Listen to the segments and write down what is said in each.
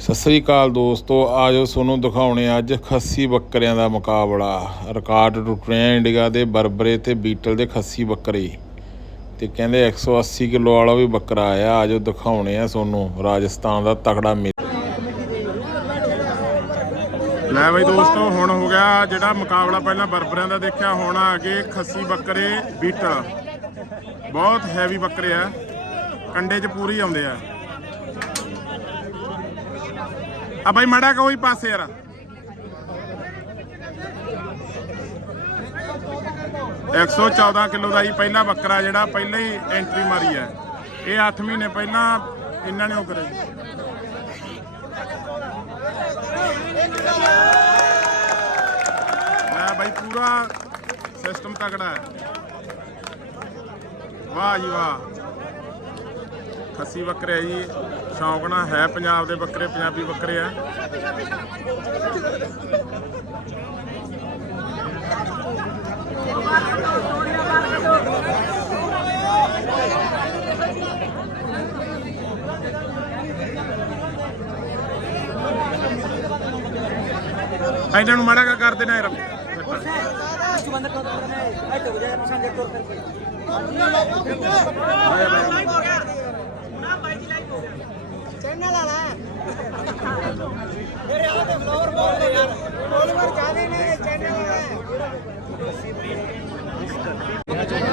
ਸਤਿ ਸ੍ਰੀ ਅਕਾਲ ਦੋਸਤੋ, ਆਜੋ ਤੁਹਾਨੂੰ ਦਿਖਾਉਣੇ ਅੱਜ ਖੱਸੀ ਬੱਕਰਿਆਂ ਦਾ ਮੁਕਾਬਲਾ। ਰਿਕਾਰਡ ਟੁੱਟਣੇ ਆ ਇੰਡੀਆ ਦੇ ਬਰਬਰੇ ਤੇ ਬੀਟਲ ਦੇ ਖੱਸੀ ਬੱਕਰੇ। ਤੇ ਕਹਿੰਦੇ 180 ਕਿਲੋ ਵਾਲਾ ਵੀ ਬੱਕਰਾ ਆਇਆ ਆਜੋ ਦਿਖਾਉਣੇ ਆ ਤੁਹਾਨੂੰ ਰਾਜਸਥਾਨ ਦਾ ਤਕੜਾ ਮੇਲਾ ਲੈ ਬਈ ਦੋਸਤੋ, ਹੁਣ ਹੋ ਗਿਆ ਜਿਹੜਾ ਮੁਕਾਬਲਾ ਪਹਿਲਾਂ ਬਰਬਰਿਆਂ ਦਾ ਦੇਖਿਆ, ਹੁਣ ਆ ਗਏ ਖੱਸੀ ਬੱਕਰੇ ਬੀਟਲ। ਬਹੁਤ ਹੈਵੀ ਬੱਕਰੇ ਆ, ਕੰਡੇ 'ਚ ਪੂਰੀ ਆਉਂਦੇ ਆ। ਆ ਬਾਈ ਮੜਾ ਕੋਈ ਪਾਸੇ ਯਾਰ। ਇੱਕ ਸੌ 14 ਕਿਲੋ ਦਾ ਜੀ ਪਹਿਲਾ ਬੱਕਰਾ ਜਿਹੜਾ ਪਹਿਲਾਂ ਹੀ ਐਂਟਰੀ ਮਾਰੀ ਹੈ। ਇਹ 8 ਮਹੀਨੇ ਪਹਿਲਾਂ ਇਹਨਾਂ ਨੇ ਉਹ ਕਰੇ ਮੈਂ ਬਾਈ ਪੂਰਾ ਸਿਸਟਮ ਤਕੜਾ ਹੈ। ਵਾਹ ਜੀ ਵਾਹ। ਖੱਸੀ ਬੱਕਰੇ ਆ ਜੀ। ਸ਼ੌਂਕ ਨਾਲ ਹੈ ਪੰਜਾਬ ਦੇ ਬੱਕਰੇ ਪੰਜਾਬੀ ਬੱਕਰੇ ਆ। ਇਹਨਾਂ ਨੂੰ ਮਾੜਾ ਕਰ ਦੇਣਾ ਯਾਰ ਚੈਨਲ ਵਾਲਾ। ਮੇਰੇ ਆ ਤੇ ਫਲੋਰ ਬੋਲ ਯਾਰ ਫੋਲੋਵਰ ਜ਼ਿਆਦੇ ਨੇ ਚੈਨਲ ਵਾਲਾ।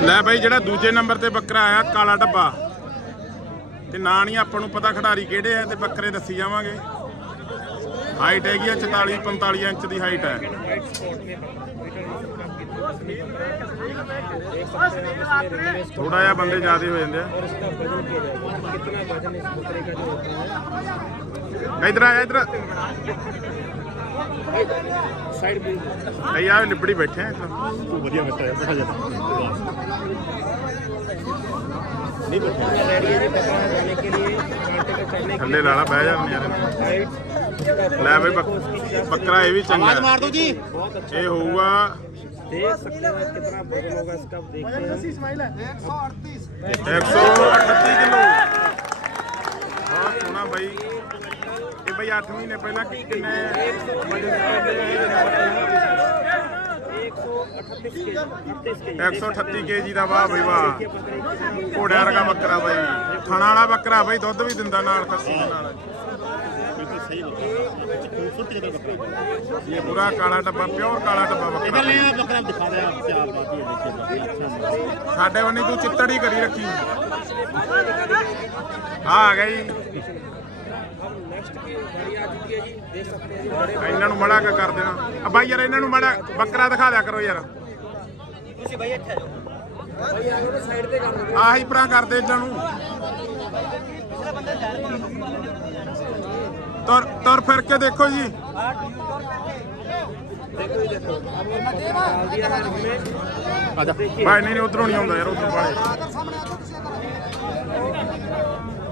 ਲੈ ਬਾਈ, ਜਿਹੜਾ ਦੂਜੇ ਨੰਬਰ ਤੇ ਬੱਕਰਾ ਆਇਆ, ਕਾਲਾ ਡੱਬਾ। ਤੇ ਨਾਂ ਨਹੀਂ ਆਪਾਂ ਨੂੰ ਪਤਾ ਖਿਡਾਰੀ ਕਿਹੜੇ ਆ, ਤੇ ਬੱਕਰੇ ਦੱਸੀ ਜਾਵਾਂਗੇ। ਹਾਈਟ ਹੈਗੀ ਆ 44 45 ਇੰਚ ਦੀ ਹਾਈਟ ਹੈ। ਥੋੜਾ ਜਿਹਾ ਬੰਦੇ ਜ਼ਿਆਦੇ ਹੋ ਜਾਂਦੇ ਆ ਇਧਰ ਆ ਇਧਰ साइड भी ਕਈ ਆ ਲਿਬੜੀ ਬੈਠੇ ਆ ਇੱਧਰ। तो बढ़िया बैठा है बैठा जाता नहीं बैठा रेडी है पकड़ा जाने के लिए कांटे पे चढ़ने ਥੱਲੇ ਲਾ ਲਾ ਬਹਿ ਜਾਂਦੇ ਯਾਰ हाइट ਲੈ ਬਈ ਬੱਕ- ਬੱਕਰਾ ਇਹ ਵੀ ਚੰਗਾ ਹੈ। मार दो जी ਇਹ ਹੋਊਗਾ देख सकते हैं कितना वजन होगा इसका अब देखते हैं ਇਸਮਾਈਲ 138 138 ਕਿਲੋ ਬਹੁਤ ਸੋਹਣਾ ਬਾਈ ਇਹ ਬਾਈ 8 ਮਹੀਨੇ ਪਹਿਲਾਂ ਕਿ- ਕਿੰਨੇ ਵਜਨ एक सौ अठतीस के अड़तीस के 138 ਕੇਜੀ ਦਾ ਵਾਹ ਬਈ ਵਾਹ ਘੋੜਿਆਂ ਵਰਗਾ ਬੱਕਰਾ ਬਾਈ ਥਣਾ ਵਾਲਾ ਬੱਕਰਾ ਬਾਈ ਦੁੱਧ ਵੀ ਦਿੰਦਾ ਨਾਲ ਕੱਸੀ ਦੇ ਨਾਲ बिल्कुल सही खूबसूरत कितना बकरा ਇਹ ਪੂਰਾ ਕਾਲਾ ਡੱਬਾ ਪਿਓਰ ਕਾਲਾ ਡੱਬਾ ਬੱਕਰਾ इधर ले बकरा दिखा दे आप क्या बात है देखिए अच्छा ਸਾਡੇ ਬੰਨੀ ਤੂੰ ਚਿੱਤੜ ਹੀ ਕਰੀ ਰੱਖੀ ਆ ਆ ਗਿਆ ਜੀ नेक्स्ट की गाड़ी आ चुकी है जी देख सकते हैं जी बड़े ਇਹਨਾਂ ਨੂੰ ਮੜਾ ਕਰ ਦੇਣਾ ਆ ਬਾਈ ਯਾਰ ਇਹਨਾਂ ਨੂੰ ਮੜਾ ਬੱਕਰਾ ਦਿਖਾ ਦਿਆ ਕਰੋ ਯਾਰ ਤੁਸੀਂ ਭਾਈ ਇੱਥੇ ਭਾਈ ਆ ਜਾਓ ਸਾਈਡ ਤੇ ਕਰ ਲਓ ਆਹੀ ਪਰਾਂ ਕਰਦੇ ਇਹਨਾਂ ਨੂੰ ਤਰ ਤਰ ਫਿਰ ਕੇ ਦੇਖੋ ਜੀ। ਆਜਾ ਭਾਈ ਨਹੀਂ ਨਹੀਂ, ਉਧਰੋਂ ਨਹੀਂ ਆਉਂਦਾ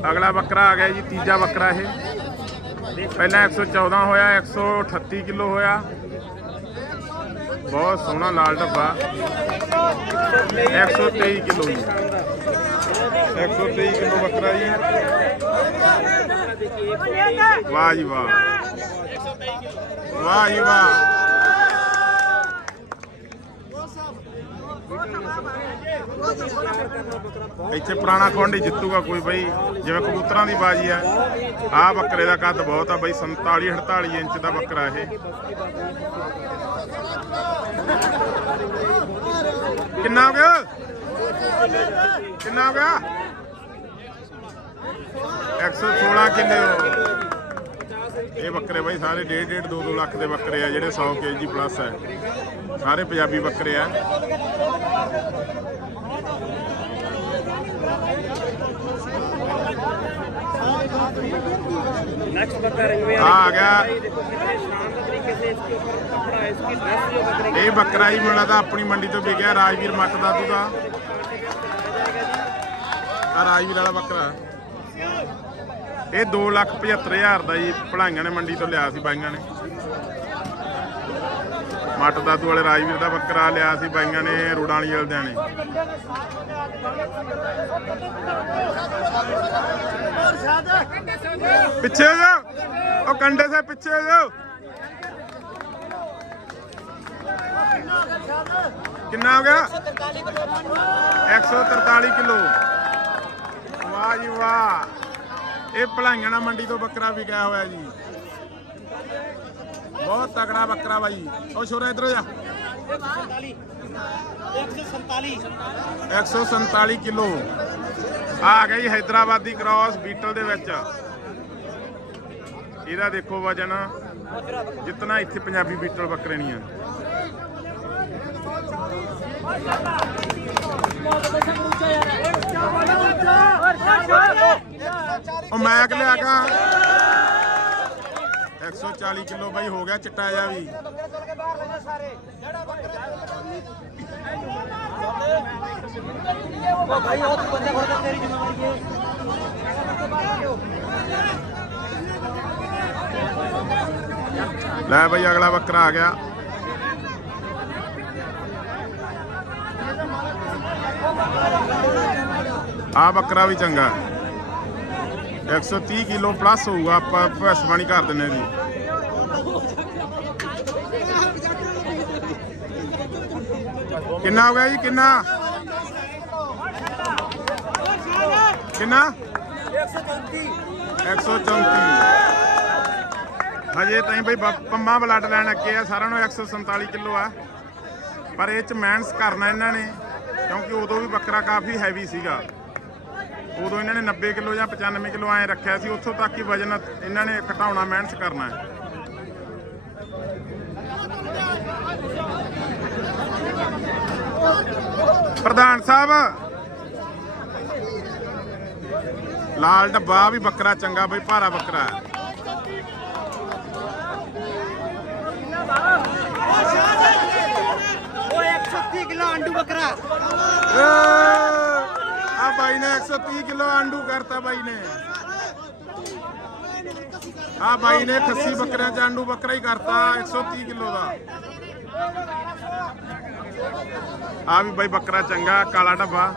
ਅਗਲਾ ਬੱਕਰਾ ਆ ਗਿਆ ਜੀ, ਤੀਜਾ ਬੱਕਰਾ ਇਹ। ਪਹਿਲਾਂ 114 ਹੋਇਆ 138 ਕਿਲੋ ਹੋਇਆ। ਬਹੁਤ ਸੋਹਣਾ ਲਾਲ ਡੱਬਾ। 123 ਕਿਲੋ 123 ਕਿਲੋ ਬੱਕਰਾ ਜੀ। ਵਾਹ ਜੀ ਵਾਹ। ਵਾਹ ਜੀ ਵਾਹ। ਇੱਥੇ ਪੁਰਾਣਾ ਖੁੰਡ ਜਿੱਤੂਗਾ ਕੋਈ ਬਈ। ਜਿਵੇਂ ਕਬੂਤਰਾਂ ਦੀ ਬਾਜੀ ਆ। ਆਹ ਬੱਕਰੇ ਦਾ ਕੱਦ ਬਹੁਤ ਆ ਬਈ 47 48 ਇੰਚ ਦਾ ਬੱਕਰਾ ਇਹ। ਕਿੰਨਾ ਹੋ ਗਿਆ? ਕਿੰਨਾ ਹੋ ਗਿਆ? 116 ਕਿੱਲੇ ਹੋ ਇਹ ਬੱਕਰੇ ਬਈ ਸਾਰੇ 1.5 1.5 2 2 ਲੱਖ ਦੇ ਬੱਕਰੇ ਆ ਜਿਹੜੇ 100 ਕੇਜੀ ਪਲੱਸ ਹੈ ਸਾਰੇ ਪੰਜਾਬੀ ਬੱਕਰੇ ਆ नेक्स्ट बकरा रंग में आ गया। ये देखो कितने शानदार तरीके से इसके ऊपर कपड़ा है इसकी ड्रेस जो बकरे की ਇਹ ਬੱਕਰਾ ਹੀ ਮੈਨੂੰ ਲੱਗਦਾ ਆਪਣੀ ਮੰਡੀ ਤੋਂ ਵਿਕਿਆ ਰਾਜਵੀਰ ਮੱਟ ਦਾ ਤੂੰ ਦਾ ਆ ਰਾਜਵੀਰ ਵਾਲਾ ਬੱਕਰਾ ਇਹ 275000 ਦਾ ਜੀ ਭਲਾਈਆਂ ਨੇ ਮੰਡੀ ਤੋਂ ਲਿਆ ਸੀ ਬਾਈਆਂ ਨੇ। ਮੱਟ ਦਾਦੂ ਵਾਲੇ ਰਾਜਵੀਰ ਦਾ ਬੱਕਰਾ ਲਿਆ ਸੀ ਬਾਈਆਂ ਨੇ ਰੋੜਾਂ ਵਾਲੀ ਵਾਲਿਆਂ ਨੇ। ਪਿੱਛੇ ਹੋ ਜਾਓ ਉਹ ਕੰਡੇ ਸੇ ਪਿੱਛੇ ਹੋ ਜਾਓ ਕਿੰਨਾ ਹੋ ਗਿਆ? 143 ਕਿਲੋ। ਵਾਹ ਜੀ ਵਾਹ। ਇਹ ਭਲਾਈਆਣਾ ਮੰਡੀ ਤੋਂ ਬੱਕਰਾ ਵਿਕਿਆ ਹੋਇਆ ਜੀ। ਬਹੁਤ ਤਕੜਾ ਬੱਕਰਾ ਬਾਈ। ਉਹ ਛੋਰਾ ਇਧਰ ਜਾ। 147 ਕਿਲੋ। ਆ ਗਈ ਹੈਦਰਾਬਾਦੀ ਕ੍ਰਾਸ ਬੀਟਲ ਦੇ ਵਿੱਚ। ਇਹਦਾ ਦੇਖੋ ਵਜਨ। ਜਿੰਨਾ ਇੱਥੇ ਪੰਜਾਬੀ ਬੀਟਲ ਬੱਕਰੇ ਨਹੀਂ ਆ ਉਹ ਮੈਕ ਲਿਆ ਕਾ। 140 ਕਿਲੋ ਬਾਈ ਹੋ ਗਿਆ ਚਿੱਟਾ ਜਿਹਾ ਵੀ। ਭਾਈ ਉਹ ਤੂੰ ਬੰਦੇ ਖੜਦਾ ਤੇਰੀ ਜ਼ਿੰਮੇਵਾਰੀ ਹੈ ਲੈ ਭਾਈ ਅਗਲਾ ਬੱਕਰਾ ਆ ਗਿਆ। ਆ ਬੱਕਰਾ ਵੀ ਚੰਗਾ। ਹੈ 130 ਕਿਲੋ ਪਲੱਸ ਹੋਊਗਾ, ਆਪਾਂ ਭਵਿੱਖਬਾਣੀ ਕਰ ਦਿੰਨੇ ਜੀ। ਕਿੰਨਾ ਹੋ ਗਿਆ ਜੀ, ਕਿੰਨਾ? ਕਿੰਨਾ? 134 ਹਜੇ ਤਾਈਂ ਬਈ ਬ- ਪੰਮਾ ਬਲੱਡ ਲੈਣ ਅੱਗੇ ਆ, ਸਾਰਿਆਂ ਨੂੰ 147 ਕਿਲੋ ਆ। ਪਰ ਇਹ ਚ ਮੈਨਸ ਕਰਨਾ ਇਹਨਾਂ ਨੇ, ਕਿਉਂਕਿ ਉਦੋਂ ਵੀ ਬੱਕਰਾ ਕਾਫੀ ਹੈਵੀ ਸੀਗਾ। ਉਦੋਂ ਇਹਨਾਂ ਨੇ 90 ਕਿਲੋ ਜਾਂ 95 ਕਿਲੋ ਐ ਰੱਖਿਆ ਸੀ ਉੱਥੋਂ ਤੱਕ ਹੀ ਵਜਨ ਇਹਨਾਂ ਨੇ ਘਟਾਉਣਾ ਮਿਹਨਤ ਕਰਨਾ ਹੈ। ਪ੍ਰਧਾਨ ਸਾਹਿਬ ਲਾਲ ਡੱਬਾ ਵੀ ਬੱਕਰਾ ਚੰਗਾ ਬਈ ਭਾਰਾ ਬੱਕਰਾ ਹੈ। ਓਏ 130 ਕਿਲੋ ਆਂਡੂ ਬੱਕਰਾ। ਬਾਈ ਨੇ 130 ਕਿਲੋ ਆਂਡੂ ਕਰਤਾ ਬਾਈ ਨੇ। ਆ ਬਾਈ ਨੇ ਖੱਸੀ ਬੱਕਰਿਆਂ ਚ ਆਂਡੂ ਬੱਕਰਾ ਹੀ ਕਰਤਾ 130 ਕਿਲੋ ਦਾ। ਆ ਵੀ ਬਾਈ ਬੱਕਰਾ ਚੰਗਾ, ਕਾਲਾ ਡੱਬਾ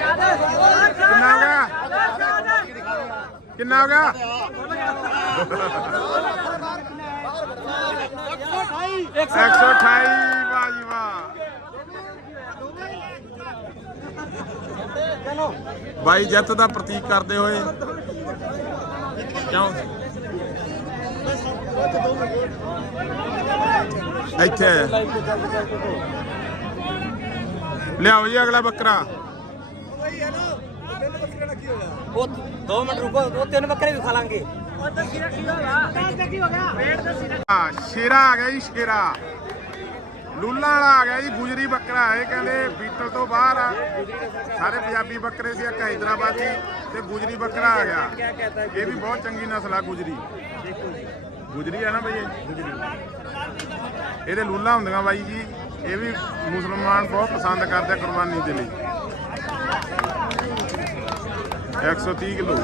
ਕਿੰਨਾ ਹੋ ਗਿਆ? ਕਿੰਨਾ ਹੋ ਗਿਆ? ਬਾਈ ਜਿੱਤ ਦਾ ਪ੍ਰਤੀਕ ਕਰਦੇ ਹੋਏ। ਕਿਉਂ? ਇੱਥੇ। ਲਿਆਓ ਜੀ ਅਗਲਾ ਬੱਕਰਾ। ਉਹ 2 ਮਿੰਟ ਰੁਕੋ, ਉਹ ਤਿੰਨ ਬੱਕਰੇ ਵੀ ਖਾ ਲਾਂਗੇ। ਆ ਸ਼ੇਰਾ ਆ ਗਿਆ ਜੀ, ਸ਼ੇਰਾ। ਲੂਲਾ ਵਾਲਾ ਆ ਗਿਆ ਜੀ, ਗੁਜਰੀ ਬੱਕਰਾ ਇਹ ਕਹਿੰਦੇ ਬੀਟਲ ਤੋਂ ਬਾਹਰ ਆ। ਸਾਰੇ ਪੰਜਾਬੀ ਬੱਕਰੇ ਸੀ, ਇੱਕ ਹੈਦਰਾਬਾਦੀ ਤੇ ਗੁਜਰੀ ਬੱਕਰਾ ਆ ਗਿਆ। ਇਹ ਵੀ ਬਹੁਤ ਚੰਗੀ ਨਸਲ ਆ, ਗੁਜਰੀ। ਗੁਜਰੀ ਆ ਨਾ ਬਈ ਇਹਦੇ ਲੂਲਾ ਹੁੰਦੀਆਂ ਬਾਈ ਜੀ, ਇਹ ਵੀ ਮੁਸਲਮਾਨ ਬਹੁਤ ਪਸੰਦ ਕਰਦੇ ਕੁਰਬਾਨੀ ਦੇ ਲਈ। 130 ਕਿਲੋ।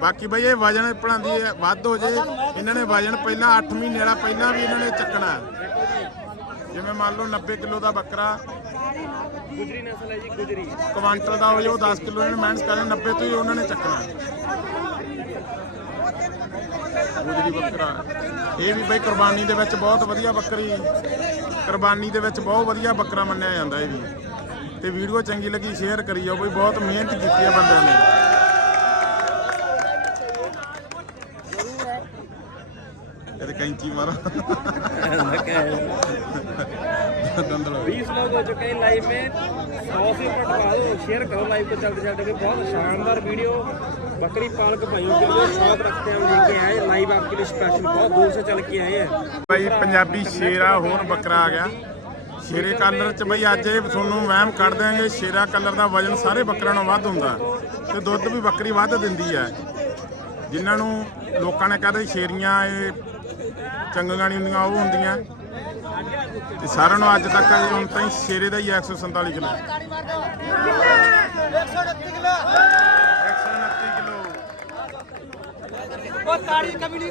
ਬਾਕੀ ਬਈ ਇਹ ਵਜਨ ਪੜਾਉਂਦੀ ਹੈ, ਵੱਧ ਹੋ ਜੇ। ਇਹਨਾਂ ਨੇ ਵਜਨ ਪਹਿਲਾਂ 8 ਮਹੀਨੇ ਵਾਲਾ, ਪਹਿਲਾਂ ਵੀ ਇਹਨਾਂ ਨੇ ਚੱਕਣਾ ਜਿਵੇਂ ਮੰਨ ਲਓ 90 ਕਿਲੋ ਦਾ ਬੱਕਰਾ ਗੁਜਰੀ ਨਸਲ ਹੈ ਜੀ ਗੁਜਰੀ ਕੁਆਂਟਲ ਦਾ ਹੋ ਜੇ, ਉਹ 10 ਕਿਲੋ ਇਹਨਾਂ ਨੇ ਮਿਹਨਤ ਕਰਨੀ 90 ਤੋਂ ਹੀ ਉਹਨਾਂ ਨੇ ਚੱਕਣਾ ਗੁਜਰੀ ਬੱਕਰਾ। ਇਹ ਵੀ ਬਈ ਕੁਰਬਾਨੀ ਦੇ ਵਿੱਚ ਬਹੁਤ ਵਧੀਆ ਬੱਕਰੀ, ਕੁਰਬਾਨੀ ਦੇ ਵਿੱਚ ਬਹੁਤ ਵਧੀਆ ਬੱਕਰਾ ਮੰਨਿਆ ਜਾਂਦਾ ਇਹ ਵੀ। ਤੇ ਵੀਡੀਓ ਚੰਗੀ ਲੱਗੀ ਸ਼ੇਅਰ ਕਰੀ ਜਾਓ ਬਈ ਬਹੁਤ ਮਿਹਨਤ ਕੀਤੀ ਹੈ ਬੰਦਿਆਂ ਨੇ ਇਹਦੇ ਕੈਂਚੀ ਮਾਰੋ दंदल हो गई। बीस लोग हो चुके हैं लाइव में सौ से ऊपर बढ़ा दो शेयर करो लाइव को चलते चलते कि बहुत शानदार वीडियो बकरी पालक भाइयों के लिए शौक रखते हैं हम लेके आए लाइव आपके लिए स्पेशल बहुत दूर से चल के आए हैं ਬਈ ਪੰਜਾਬੀ ਸ਼ੇਰਾ ਹੋਰ ਬੱਕਰਾ ਆ ਗਿਆ ਸ਼ੇਰੇ ਕਾਲਰ ਚ ਬਈ ਅੱਜ ਇਹ ਤੁਹਾਨੂੰ ਵਹਿਮ ਕੱਢ ਦਿਆਂਗੇ, ਸ਼ੇਰਾ ਕਲਰ ਦਾ ਵਜਨ ਸਾਰੇ ਬੱਕਰਾਂ ਨਾਲੋਂ ਵੱਧ ਹੁੰਦਾ ਤੇ ਦੁੱਧ ਵੀ ਬੱਕਰੀ ਵੱਧ ਦਿੰਦੀ ਹੈ। ਜਿਨ੍ਹਾਂ ਨੂੰ ਲੋਕਾਂ ਨੇ ਕਹਦੇ ਸ਼ੇਰੀਆਂ ਇਹ ਚੰਗੀਆਂ ਨਹੀਂ ਹੁੰਦੀਆਂ, ਉਹ ਹੁੰਦੀਆਂ। ਤੇ ਸਾਰਿਆਂ ਨੂੰ ਅੱਜ ਤੱਕ ਹੁਣ ਤਾਈਂ ਸ਼ੇਰੇ ਦਾ ਹੀ 147 ਕਿਲੋ 139 ਕਿਲੋ 139 ਕਿਲੋ। ਉਹ ਤਾੜੀ ਕਮੀ ਨਹੀਂ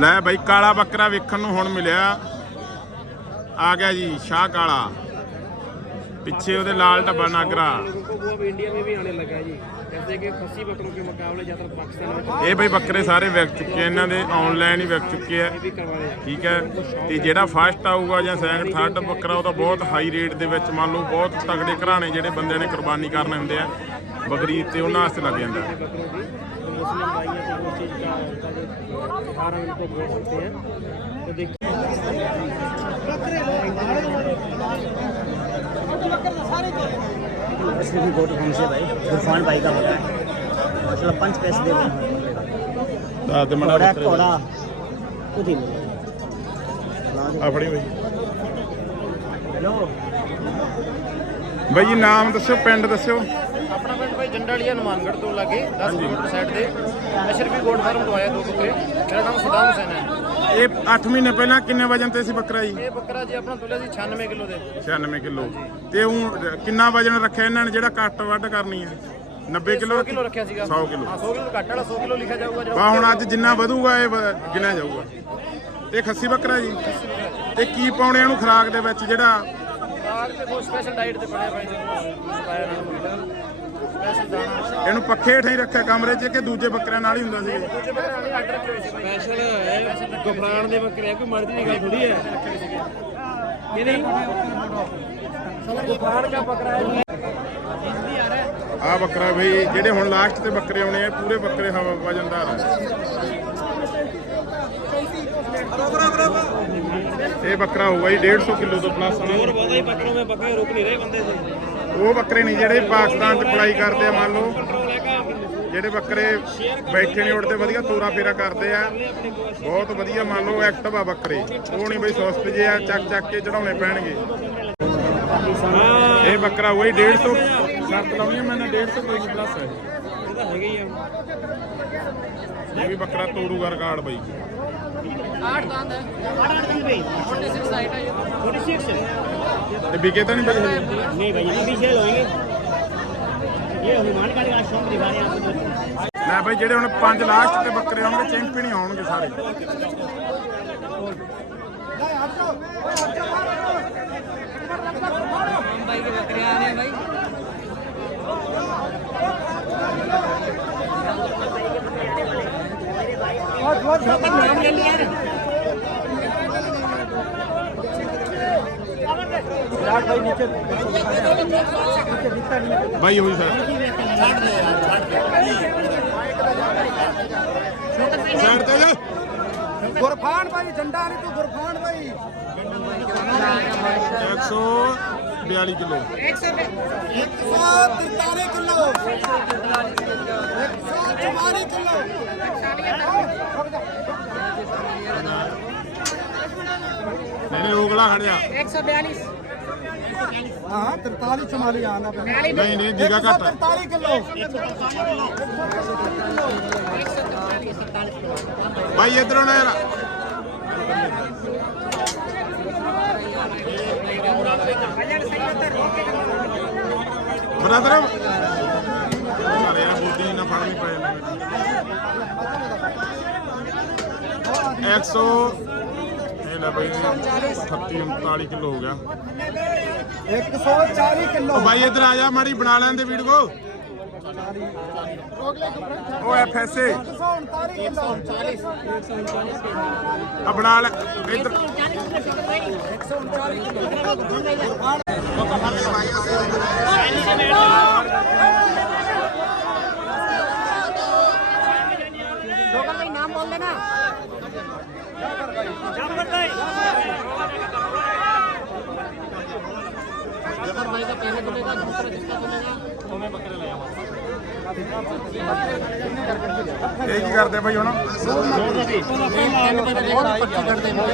ਲੈ ਬਾਈ, ਕਾਲਾ ਬੱਕਰਾ ਵੇਖਣ ਨੂੰ ਹੁਣ ਮਿਲਿਆ। ਆ ਗਿਆ ਜੀ, ਸ਼ਾਹ ਕਾਲਾ। ਪਿੱਛੇ ਉਹਦੇ ਲਾਲ ਡੱਬਾ ਨਾਗਰਾ। ਇੰਡੀਆ ਮੇ ਵੀ ਆਣੇ ਲੱਗਾ ਜੀ भी आने लगा है जी जैसे कि खस्सी बकरों के मुकाबले ज़्यादातर पाकिस्तान में ਇਹ ਬਈ ਬੱਕਰੇ ਸਾਰੇ ਵਿਕ ਚੁੱਕੇ ਆ ਇਹਨਾਂ ਦੇ ਆਨਲਾਈਨ ਹੀ ਵਿਕ ਚੁੱਕੇ ਆ भी करवा रहे हैं ਠੀਕ ਹੈ ਤੇ ਜਿਹੜਾ ਫਸਟ ਆਊਗਾ ਜਾਂ ਸੈਕੰਡ ਥਰਡ ਬੱਕਰਾ ਉਹ ਤਾਂ ਬਹੁਤ ਹਾਈ ਰੇਟ ਦੇ ਵਿੱਚ ਮੰਨ ਲਓ ਬਹੁਤ ਤਗੜੇ ਘਰਾਣੇ ਜਿਹੜੇ ਬੰਦਿਆਂ ਨੇ ਕੁਰਬਾਨੀ ਕਰਨੇ ਹੁੰਦੇ ਆ ਬਕਰੀਦ ਤੇ ਉਹਨਾਂ ਵਾਸਤੇ ਲੱਗ ਜਾਂਦਾ बकरों की तो मुस्लिम भाई हैं तो वो चीज़ का उनका जो त्योहार हम इनको बोल सकते हैं तो देखिए इसलिए भी गोट हमसे भाई तूफान भाई का हो रहा है माशाल्लाह पंच पैसे दे रहे हैं ਦੱਸ ਦੇ ਮੜਾ घोड़ा घोड़ा कुछ ही ਆ ਫੜੀ ਬਈ हेलो ਬਾਈ ਜੀ ਨਾਮ ਦੱਸਿਓ ਪਿੰਡ ਦੱਸਿਓ ਆਪਣਾ ਪਿੰਡ ਭਾਈ ਜੰਡਾਲੀਆ ਹਨੂਮਾਨਗੜ੍ਹ ਤੋਂ ਲਾਗੇ 10 ਕਿਲੋਮੀਟਰ ਸਾਈਡ ਤੇ ਅਸ਼ਰਫੀ ਗੋਡ ਫਾਰਮ ਤੋਂ ਆਇਆ ਦੋ ਬੱਕਰੇ ਮੇਰਾ ਨਾਮ ਸਦਾਮ ਹੁਸੈਨ ਹੈ ਇਹ 8 ਮਹੀਨੇ ਪਹਿਲਾਂ ਕਿੰਨੇ ਵਜਨ ਤੇ ਸੀ ਬੱਕਰਾ ਜੀ? ਇਹ ਬੱਕਰਾ ਜੀ ਆਪਣਾ ਤੁਲਿਆ ਸੀ 96 ਕਿਲੋ ਦੇ। 96 ਕਿਲੋ। ਤੇ ਉਹ ਕਿੰਨਾ ਵਜਨ ਰੱਖਿਆ ਇਹਨਾਂ ਨੇ? ਜਿਹੜਾ ਕੱਟ ਵੱਢ ਕਰਨੀ ਹੈ। 90 ਕਿਲੋ 100 ਕਿਲੋ ਰੱਖਿਆ ਸੀਗਾ। 100 ਕਿਲੋ। ਹਾਂ 100 ਕਿਲੋ ਘੱਟ ਵਾਲਾ 100 ਕਿਲੋ ਲਿਖਿਆ ਜਾਊਗਾ ਵਾ ਹੁਣ ਅੱਜ ਜਿੰਨਾ ਵਧੂਗਾ ਇਹ ਗਿਣਿਆ ਜਾਊਗਾ। ਤੇ ਖੱਸੀ ਬੱਕਰਾ ਜੀ? ਤੇ ਕੀ ਪਾਉਣੇ ਇਹਨੂੰ ਖਰਾਕ ਦੇ ਵਿੱਚ ਜਿਹੜਾ ਆਗ ਤੇ ਕੋਈ ਸਪੈਸ਼ਲ ਡਾਈਟ ਤੇ ਬਣਿਆ ਭਾਈ ਜੀ ਪਾਇਆ ਨਾਲ ਸਪੈਸ਼ਲ ਦਾਣਾ ਇਹਨੂੰ ਪੱਖੇ ਹੇਠਾਂ ਰੱਖਿਆ ਕਮਰੇ 'ਚ ਕਿ ਦੂਜੇ ਬੱਕਰਿਆਂ ਨਾਲ ਹੀ ਹੁੰਦਾ ਸੀ। ਸਪੈਸ਼ਲ ਹੈ ਗਫਰਾਨ ਦੇ ਬੱਕਰੇ ਆ, ਕੋਈ ਮਰਜ਼ੀ ਹੈ। ਬੱਕਰਾ ਆ ਬੱਕਰਾ ਬਈ ਜਿਹੜੇ ਹੁਣ ਲਾਸਟ ਤੇ ਬੱਕਰੇ ਆਉਣੇ ਆ ਪੂਰੇ ਬੱਕਰੇ ਹਵਾ ਵਜਨਦਾਰ ਆ। ਰੋਕ ਰੋਕ ਰੋਕ ਇਹ ਬੱਕਰਾ ਹੋਊਗਾ ਜੀ 150 ਕਿਲੋ ਤੋਂ ਪਲੱਸ ਹੈ ਹੋਰ ਵਾਦਾ ਹੀ ਬੱਕਰੋਂ ਮੈਂ ਬੱਕਰੇ ਰੁਕ ਨਹੀਂ ਰਹੇ ਬੰਦੇ ਜੀ। ਉਹ ਬੱਕਰੇ ਨਹੀਂ ਜਿਹੜੇ ਪਾਕਿਸਤਾਨ 'ਚ ਪੜਾਈ ਕਰਦੇ ਆ ਮੰਨ ਲਓ। ਜਿਹੜੇ ਬੱਕਰੇ ਬੈਠੇ ਨੇ ਉੱਡਦੇ ਵਧੀਆ ਤੋਰਾ ਫੇਰਾ ਕਰਦੇ ਆ। ਬਹੁਤ ਵਧੀਆ ਮੰਨ ਲਓ ਐਕਟਿਵ ਆ ਬੱਕਰੇ। ਉਹ ਨਹੀਂ ਬਈ ਸੁਸਤ ਜੇ ਆ ਚੱਕ ਚੱਕ ਕੇ ਚੜਾਉਣੇ ਪੈਣਗੇ। ਇਹ ਬੱਕਰਾ ਹੋਈ 150 ਸ਼ਰਤ ਲਾਉਣੀ ਮੈਂ 150 ਪਲੱਸ ਹੈ। ਇਹ ਤਾਂ ਹੈਗਾ ਆ। ਇਹ ਵੀ ਬੱਕਰਾ ਤੋੜੂਗਾ ਰਿਕਾਰਡ ਬਾਈ। ਤੇ ਵਿਕੇ ਤਾਂ ਨਹੀਂ ਬਈ ਹਜੇ? नहीं भाई ये भी सेल होंगे ये हनुमान का शौक दिखा रहे हैं आपको ਲੈ ਬਈ ਜਿਹੜੇ ਹੁਣ ਪੰਜ ਲਾਸਟ ਤੇ ਬੱਕਰੇ ਆਉਣਗੇ ਚੈਂਪੀਅਨ ਹੀ ਆਉਣਗੇ ਸਾਰੇ ਬਾਈ ਹੋਈ ਸਰ। ਗੁਰਫਾਨ ਭਾਈ ਝੰਡਾ ਨਹੀਂ ਤੂੰ ਗੁਰਫਾਨ ਭਾਈ। 142 ਕਿਲੋ। 143 ਕਿਲੋ। 144 ਕਿਲੋ। ਨਹੀਂ ਉਗਲਾ ਖੜਿਆ। 142 ਹਾਂ 43 44 ਆਣਾ ਪੈਣਾ ਨਹੀਂ ਨਹੀਂ ਜਗਾ ਘੱਟ 43 ਕਿਲੋ 143 ਕਿਲੋ। ਭਾਈ ਇਧਰੋਂ ਨਾ ਯਾਰ ਬਰਾਦਰ ਯਾਰ ਯਾਰ ਬੋਦੀ ਨਾ ਫੜ ਨਹੀਂ ਪਾਇਆ 100 ਇਹ ਲੈ ਬਈ 38 39 ਕਿਲੋ ਹੋ ਗਿਆ। 140 ਕਿਲੋ। ਬਾਈ ਇਧਰ ਆ ਜਾ ਮਾੜੀ ਬਣਾ ਲੈਂਦੇ ਵੀਡੀਓ। ਉਹ ਐਫ ਐਸ ਏ 139 ਕਿਲੋ। 140 ਬਣਾ ਲੈ ਇਧਰ। 139 ਕਿਲੋ ਨਾਮ ਬੋਲਦੇ ਨਾ ਜਬਰ ਭਾਈ हमारे का पहले खुलेगा दूसरा जिसका खुलेगा वो मैं पकड़ ले आऊंगा ਇਹ ਕੀ ਕਰਦੇ ਬਈ ਹੁਣ पट्टी करते हैं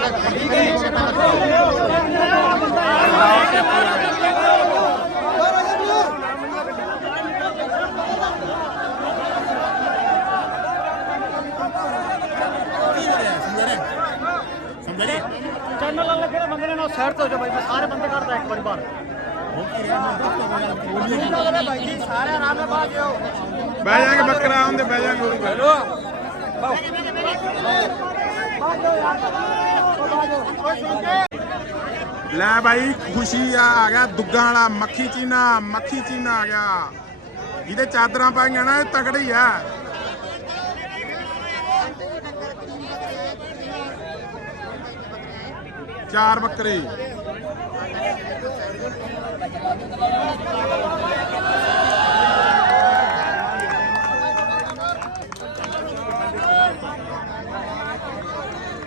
ਬਹਿ ਜਾਗੇ ਬੱਕਰਾ ਆਉਂਦੇ ਬਹਿ ਜਾਗੇ ਉਹਦੀ ਬਹਿ ਲੈ ਬਾਈ ਖੁਸ਼ੀ ਆ ਆ ਗਿਆ ਦੁੱਗਾਂ ਵਾਲਾ ਮੱਖੀ ਚੀਨਾ ਮੱਖੀ ਚੀਨਾ ਆ ਗਿਆ। ਜਿਹਦੇ ਚਾਦਰਾਂ ਪਾਈਆਂ ਨਾ ਇਹ ਤਗੜੀ ਆ। ਚਾਰ ਬੱਕਰੇ।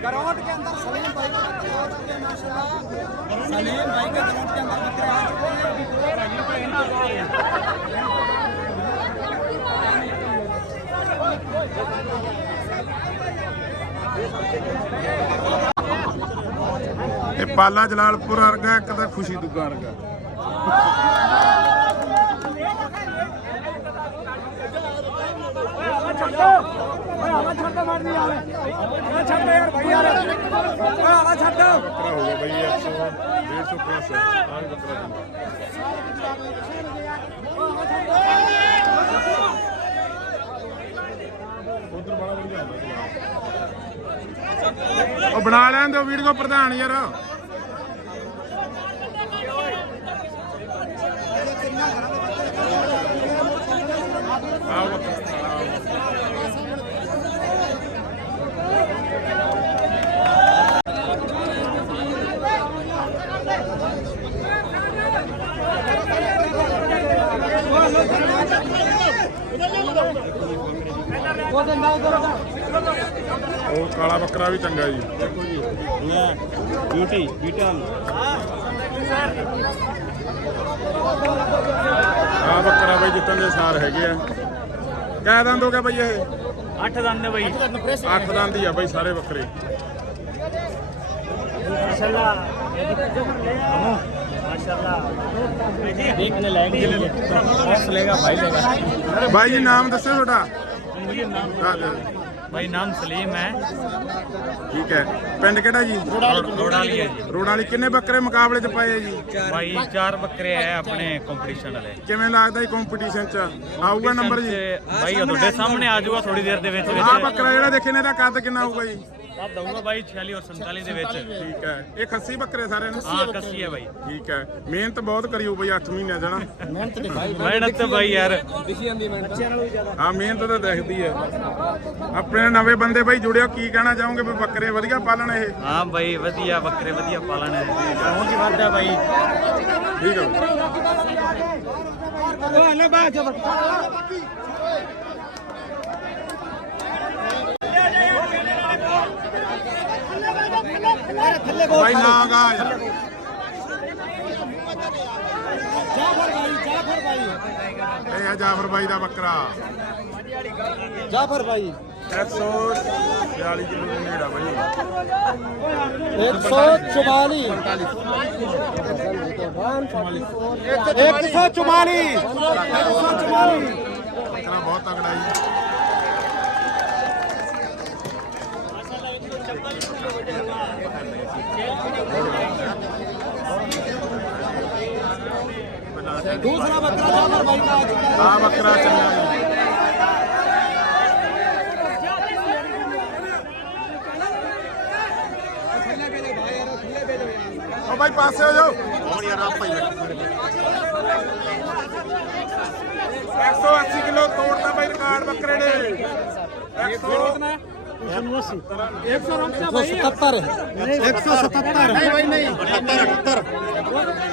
ग्राउंड के अंदर सलीम भाई का बकरे आ चुके हैं माशाल्लाह सलीम भाई के ग्राउंड के अंदर बकरे आ चुके हैं ਇਹ ਪਾਲਾ ਜਲਾਲਪੁਰ ਵਰਗਾ ਇੱਕ ਤਾਂ ਖੁਸ਼ੀ ਦੁੱਗਾ ਵਰਗਾ ਬੱਕਰਾ ਹੋ ਗਿਆ ਬਈ 100 150 ਪਲੱਸ ਆਹ ਵੀ ਬੱਕਰਾ ਦਿੰਦਾ। ਉੱਧਰ ਬੜਾ ਵਧੀਆ ਹੁੰਦਾ। ਉਹ ਬਣਾ ਲੈਣ ਦਿਓ ਵੀਡੀਓ ਪ੍ਰਧਾਨ ਯਾਰ ਆਹ ਬੱਕਰਾ ਉਹ ਕਾਲਾ ਬੱਕਰਾ ਵੀ ਚੰਗਾ ਜੀ। ਦੇਖੋ ਜੀ ਲੈ ਬਿਊਟੀ ਬੀਟਲ ਆ ਬੱਕਰਾ ਬਈ ਜਿੱਤਨ ਦੇ ਸਾਰ ਹੈਗੇ ਆ। ਕਾ ਦੰਦ ਬਈ ਇਹ? 8 ਦੰਦ ਨੇ ਬਈ। 8 ਦੰਦ ਹੀ ਆ ਬਈ ਸਾਰੇ ਬੱਕਰੇ। ਮਾਸ਼ਾਅੱਲਾ। ਮਾਸ਼ਾਅੱਲਾ। ਦੇਖਣੇ ਲਾਇਕ ਜੀ ਲੈਗਾ ਭਾਈ ਲੈਗਾ ਭਾਈ ਜੀ ਨਾਮ ਦੱਸੋ ਤੁਹਾਡਾ। ਭਾਈ ਨਾਮ ਸਲੀਮ ਹੈ। ਠੀਕ ਹੈ। ਪਿੰਡ ਕਿਹੜਾ ਜੀ? ਰੋੜਾ ਵਾਲੀ ਹੈ ਜੀ। ਰੋੜਾਂ ਵਾਲੀ ਕਿੰਨੇ ਬੱਕਰੇ ਮੁਕਾਬਲੇ 'ਚ ਪਏ ਜੀ? ਭਾਈ ਚਾਰ ਬੱਕਰੇ ਹੈ ਆਪਣੇ ਕੰਪੀਟੀਸ਼ਨ ਵਾਲੇ। ਕਿਵੇਂ ਲੱਗਦਾ ਜੀ ਕੰਪੀਟੀਸ਼ਨ 'ਚ? ਆਊਗਾ ਨੰਬਰ ਜੀ? ਭਾਈ ਤੁਹਾਡੇ ਸਾਹਮਣੇ ਆ ਜਾਊਗਾ ਥੋੜੀ ਦੇਰ ਦੇ ਵਿੱਚ ਵਿੱਚ। ਬੱਕਰਾ ਜਿਹੜਾ ਦੇਖੇ ਨੇ ਇਹਦਾ ਕੱਦ ਕਿੰਨਾ ਹੋਊਗਾ ਜੀ? ਆਪ ਦਊਂਗਾ ਭਾਈ 46 ਔਰ 47 ਦੇ ਵਿੱਚ। ਠੀਕ ਹੈ। ਇਹ ਖੱਸੀ ਬੱਕਰੇ ਸਾਰੇ ਨੇ? ਹਾਂ ਕੱਸੀ ਹੈ ਭਾਈ ਠੀਕ ਹੈ। ਮਿਹਨਤ ਬਹੁਤ ਕਰੀ ਹੋ ਬਈ 8 ਮਹੀਨਿਆਂ ਚ ਨਾ ਮਿਹਨਤ ਤੇ ਭਾਈ ਯਾਰ। ਹਾਂ ਮਿਹਨਤ ਤਾਂ ਦਿਖਦੀ ਹੈ। ਆਪਣੇ ਨਵੇਂ ਬੰਦੇ ਬਈ ਜੁੜਿਓ ਕੀ ਕਹਿਣਾ ਚਾਹੋਗੇ ਵੀ ਬੱਕਰੇ ਵਧੀਆ ਪਾਲਣ ਇਹ? ਹਾਂ ਭਾਈ ਵਧੀਆ ਬੱਕਰੇ ਵਧੀਆ ਪਾਲਣ ਹੈ ਬਹੁਤ ਹੀ। ਵਾਦਾ ਭਾਈ ਠੀਕ ਹੈ। ਭਾਈ ਨਾ ਗਾ। ਯਾਰ ਜਾਫਰ ਭਾਈ ਜਾਫਰ ਭਾਈ ਇਹ ਆ ਜਾਫਰ ਭਾਈ ਦਾ ਬੱਕਰਾ ਜਾਫਰ ਭਾਈ 142 ਕਿਲੋ ਨੇੜਾ ਭਾਈ 144 144 144 ਬੱਕਰਾ ਬਹੁਤ ਤਗੜਾ ਜੀ। दूसरा बकरा जाबर भाई का आ चुका है हाँ बकरा चला ओ भाई पास हो जाओ और यार आप भाई 180 किलो तोड़ता भाई रिकॉर्ड बकरे ने 100 कितना है एक सौ सतहत्तर एक सौ सतहत्तर नहीं भाई नहीं अठहत्तर अठहत्तर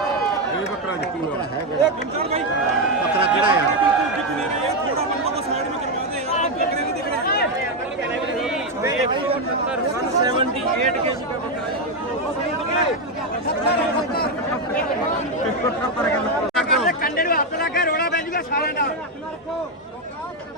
ਬੱਕਰਾ ਜਿੱਤੂਗਾ ਬੱਕਰਾ ਕਿਹੜਾ ਯਾਰ ਕੰਡੇ ਨੂੰ ਹੱਥ ਲਾ ਕੇ ਰੋਣਾ ਪੈ ਜੂਗਾ ਸਾਰਿਆਂ ਦਾ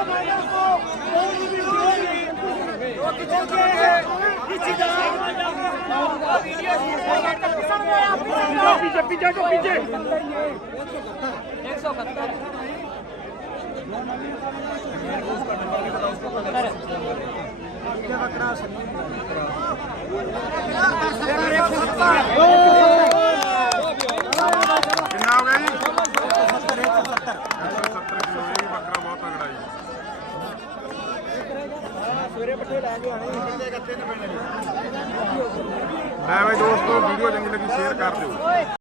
ਤੋੜ ਲੈ ਬਾਈ ਕਿੰਨਾ ਹੋ ਗਿਆ ਜੀ? 170 ਕਿਲੋ ਇਹ ਵੀ ਬੱਕਰਾ ਬਹੁਤ ਤਗੜਾ ਜੀ ਲੈ ਬਈ ਦੋਸਤੋ ਵੀਡੀਓ ਚੰਗੀ ਲੱਗੀ ਸ਼ੇਅਰ ਕਰ ਦਿਓ।